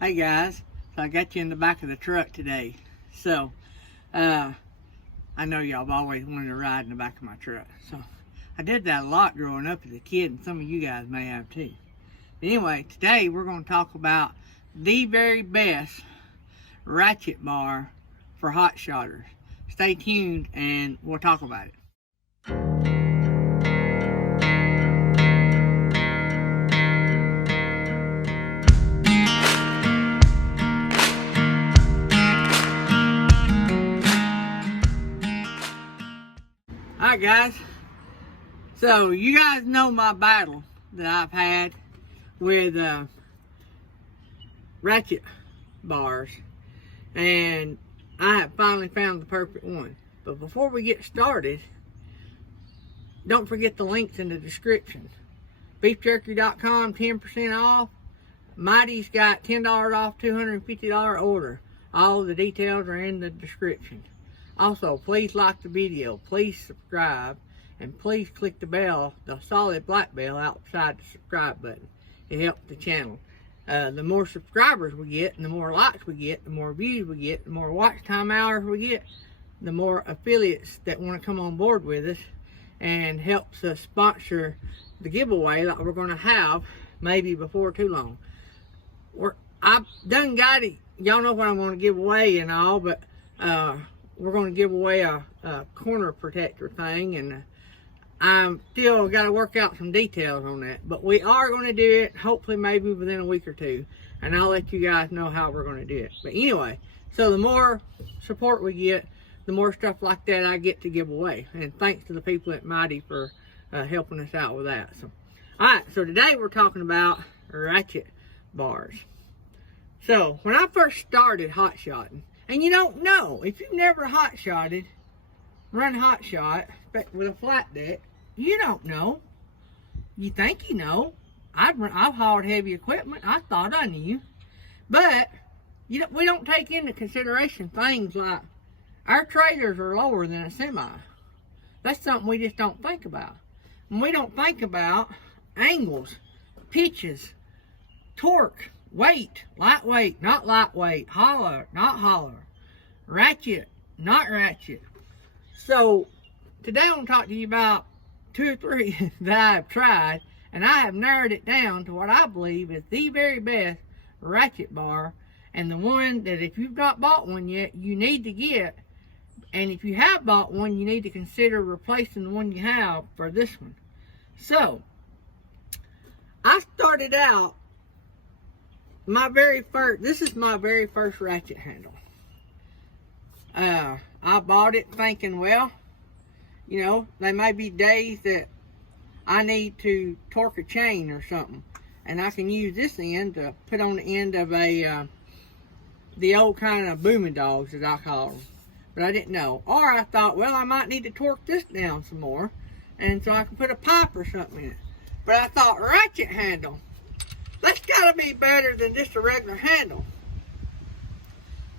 Hey guys, so I got you in the back of the truck today. So, I know y'all have always wanted to ride in the back of my truck. So, I did that a lot growing up as a kid, and some of you guys may have too. But anyway, today we're going to talk about the very best ratchet bar for hot shotters. Stay tuned and we'll talk about it. Alright guys, so you guys know my battle that I've had with ratchet bars, and I have finally found the perfect one. But before we get started, don't forget the links in the description. Beefjerky.com, 10% off. Mytee's got $10 off, $250 order. All the details are in the description. Also, please like the video, please subscribe, and please click the bell, the solid black bell outside the subscribe button. It helps the channel. The more subscribers we get, and the more likes we get, the more views we get, the more watch time hours we get, the more affiliates that want to come on board with us and helps us sponsor the giveaway that we're going to have maybe before too long. I've done got it. Y'all know what I'm going to give away and all, but we're going to give away a corner protector thing, and I'm still got to work out some details on that. But we are going to do it, hopefully maybe within a week or two, and I'll let you guys know how we're going to do it. But anyway, so the more support we get, the more stuff like that I get to give away. And thanks to the people at Mytee for helping us out with that. So, alright, so today we're talking about ratchet bars. So, when I first started hot shotting, and you don't know, if you've never hot shotted, run hot shot with a flat deck, you don't know. You think you know. I've hauled heavy equipment. I thought I knew. But we don't take into consideration things like our trailers are lower than a semi. That's something we just don't think about. And we don't think about angles, pitches, torque, weight, lightweight, not lightweight, hollow, not hollow, ratchet, not ratchet. So today I'm going to talk to you about 2 or 3 that I've tried, and I have narrowed it down to what I believe is the very best ratchet bar, and the one that if you've not bought one yet, you need to get, and if you have bought one, you need to consider replacing the one you have for this one. So I started out, this is my very first ratchet handle. I bought it thinking, well, you know, there may be days that I need to torque a chain or something, and I can use this end to put on the end of the old kind of booming dogs, as I call them. But I didn't know. Or I thought, well, I might need to torque this down some more, and so I can put a pipe or something in it. But I thought, ratchet handle, that's got to be better than just a regular handle.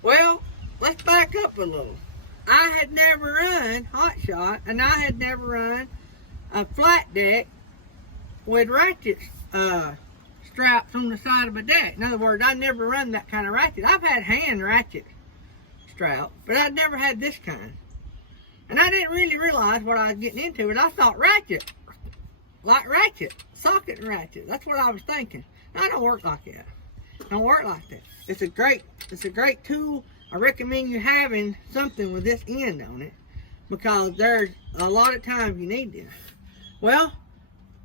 Well, let's back up a little. I had never run hot shot, and I had never run a flat deck with ratchet straps on the side of a deck. In other words, I never run that kind of ratchet. I've had hand ratchet strap, but I'd never had this kind. And I didn't really realize what I was getting into, but I thought ratchet, like ratchet, socket and ratchet. That's what I was thinking. No, it don't work like that. It don't work like that. It's a great tool. I recommend you having something with this end on it, because there's a lot of times you need this. Well,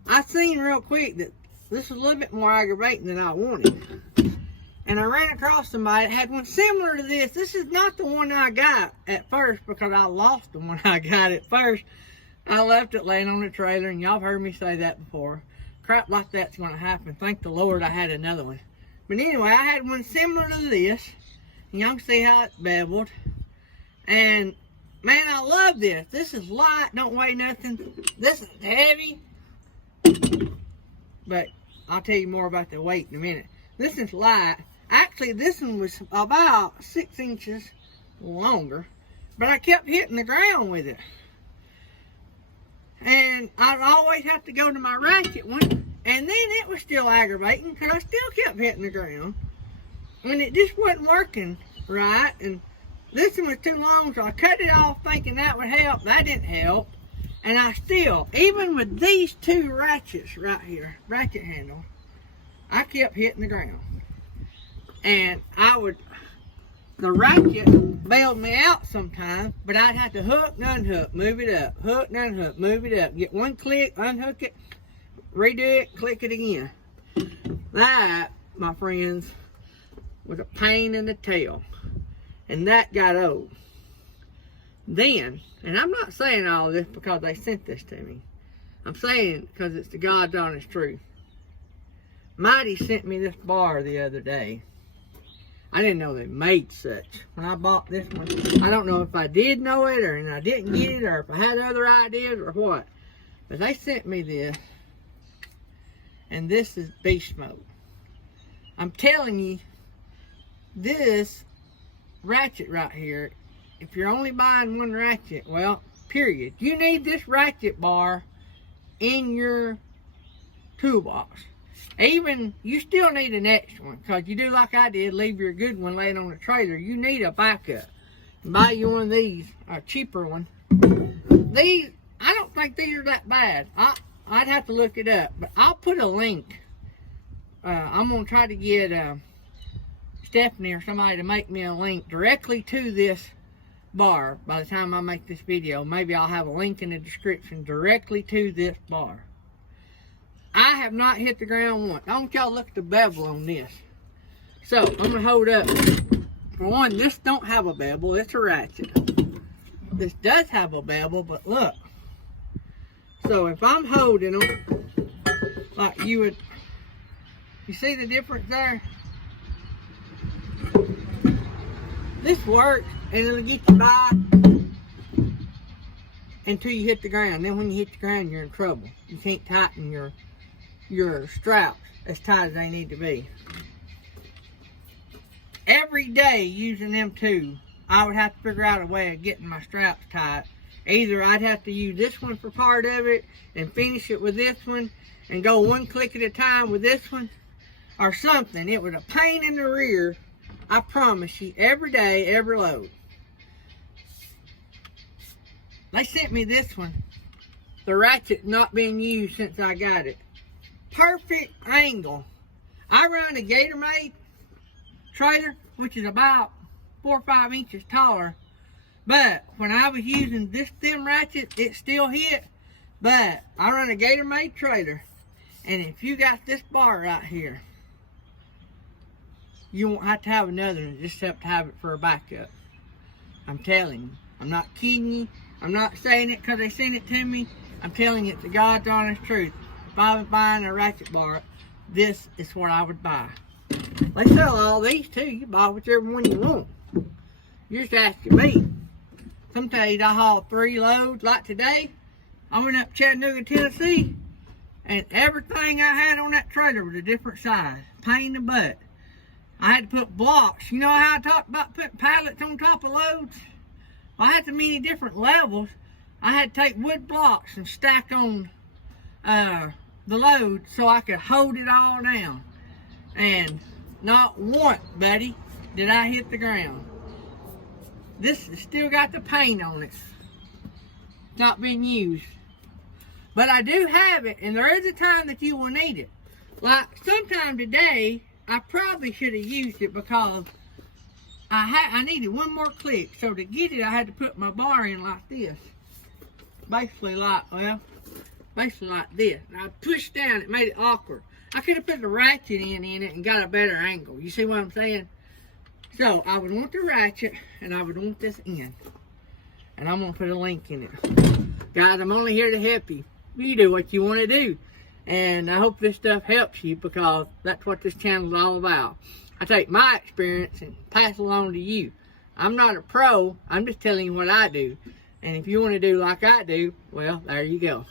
I seen real quick that this was a little bit more aggravating than I wanted. And I ran across somebody that had one similar to this. This is not the one I got at first, because I lost the one I got at first. I left it laying on the trailer, and y'all have heard me say that before. Crap like that's going to happen. Thank the Lord I had another one. But anyway, I had one similar to this. And y'all can see how it's beveled. And man, I love this. This is light, don't weigh nothing. This is heavy. But I'll tell you more about the weight in a minute. This is light. Actually, this one was about 6 inches longer. But I kept hitting the ground with it. And I'd always have to go to my ratchet one, and then it was still aggravating because I still kept hitting the ground. when it just wasn't working right, and this one was too long, so I cut it off thinking that would help. That didn't help. And I still, even with these two ratchets right here, ratchet handle, I kept hitting the ground. And the ratchet bailed me out sometimes, but I'd have to hook and unhook, move it up, hook and unhook, move it up, get one click, unhook it, redo it, click it again. That, my friends, was a pain in the tail. And that got old. Then, and I'm not saying all this because they sent this to me. I'm saying because it's the God's honest truth. Mytee sent me this bar the other day. I didn't know they made such. When I bought this one, I don't know if I did know it or I didn't get it or if I had other ideas or what. But they sent me this. And this is beast mode. I'm telling you, this ratchet right here, if you're only buying one ratchet, well, period. You need this ratchet bar in your toolbox. Even, you still need an extra one, because you do like I did, leave your good one laying on the trailer. You need a backup. Buy you one of these, a cheaper one. These, I don't think these are that bad. I'd have to look it up, but I'll put a link. I'm going to try to get Stephanie or somebody to make me a link directly to this bar by the time I make this video. Maybe I'll have a link in the description directly to this bar. I have not hit the ground once. I want y'all to look at the bevel on this. So, I'm going to hold up. For one, this don't have a bevel. It's a ratchet. This does have a bevel, but look. So, if I'm holding them, like you would, you see the difference there? This works, and it'll get you by until you hit the ground. Then when you hit the ground, you're in trouble. You can't tighten your straps as tight as they need to be. Every day using them two, I would have to figure out a way of getting my straps tight. Either I'd have to use this one for part of it and finish it with this one and go one click at a time with this one or something. It was a pain in the rear, I promise you, every day, every load. They sent me this one. The ratchet not been used since I got it. Perfect angle. I run a Gatorade trailer, which is about 4 or 5 inches taller. But when I was using this thin ratchet, it still hit. But I run a Gatorade trailer. And if you got this bar right here, you won't have to have another one, just have to have it for a backup. I'm telling you. I'm not kidding you. I'm not saying it because they sent it to me. I'm telling you, it's the God's honest truth. If I was buying a ratchet bar, this is what I would buy. They sell all these too. You buy whichever one you want. You're just asking me. Some days I haul 3 loads. Like today, I went up to Chattanooga, Tennessee, and everything I had on that trailer was a different size. Pain in the butt. I had to put blocks. You know how I talked about putting pallets on top of loads? Well, I had so many different levels. I had to take wood blocks and stack on the load so I could hold it all down. And not once, buddy, did I hit the ground. This has still got the paint on it. Not been used. But I do have it, and there is a time that you will need it. Like sometime today, I probably should have used it because I needed one more click. So to get it, I had to put my bar in like this. Basically like this. And I pushed down, it made it awkward. I could have put the ratchet in it and got a better angle. You see what I'm saying? So I would want the ratchet and I would want this in. And I'm going to put a link in it. Guys, I'm only here to help you. You do what you want to do. And I hope this stuff helps you because that's what this channel is all about. I take my experience and pass it along to you. I'm not a pro. I'm just telling you what I do. And if you want to do like I do, well, there you go.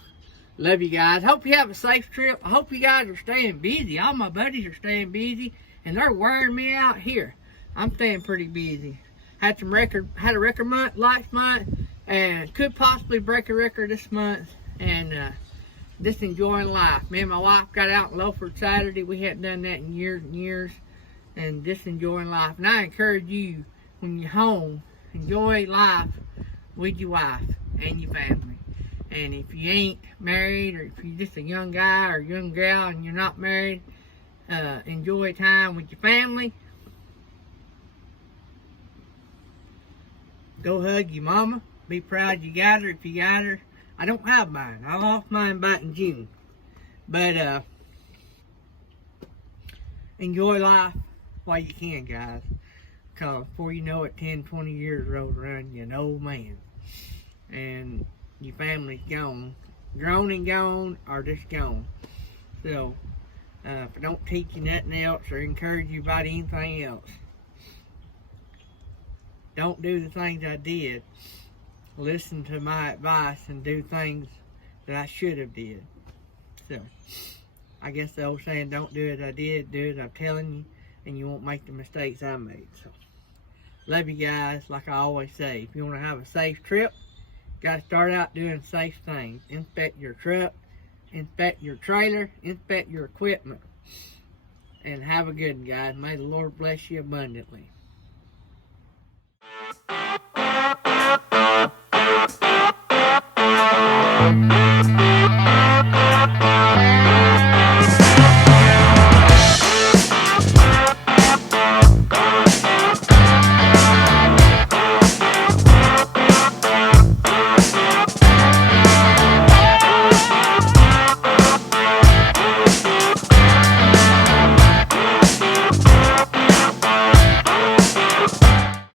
Love you guys. Hope you have a safe trip. I hope you guys are staying busy. All my buddies are staying busy. And they're wearing me out here. I'm staying pretty busy. Had a record month last month. And could possibly break a record this month. And just enjoying life. Me and my wife got out in Lowford Saturday. We hadn't done that in years and years. and just enjoying life. And I encourage you, when you're home, enjoy life with your wife and your family. And if you ain't married, or if you're just a young guy or young gal and you're not married, enjoy time with your family. Go hug your mama. Be proud you got her if you got her. I don't have mine. I lost mine back in June. But enjoy life while you can, guys. Because before you know it, 10, 20 years rolls around, you're an old man. And your family's gone. Grown and gone, or just gone. So, if I don't teach you nothing else or encourage you about anything else, don't do the things I did. Listen to my advice and do things that I should have did. So, I guess the old saying, don't do it I did, do it I'm telling you, and you won't make the mistakes I made. So, love you guys. Like I always say, if you want to have a safe trip, got to start out doing safe things. Inspect your truck, inspect your trailer, inspect your equipment, and have a good one, guys. May the Lord bless you abundantly.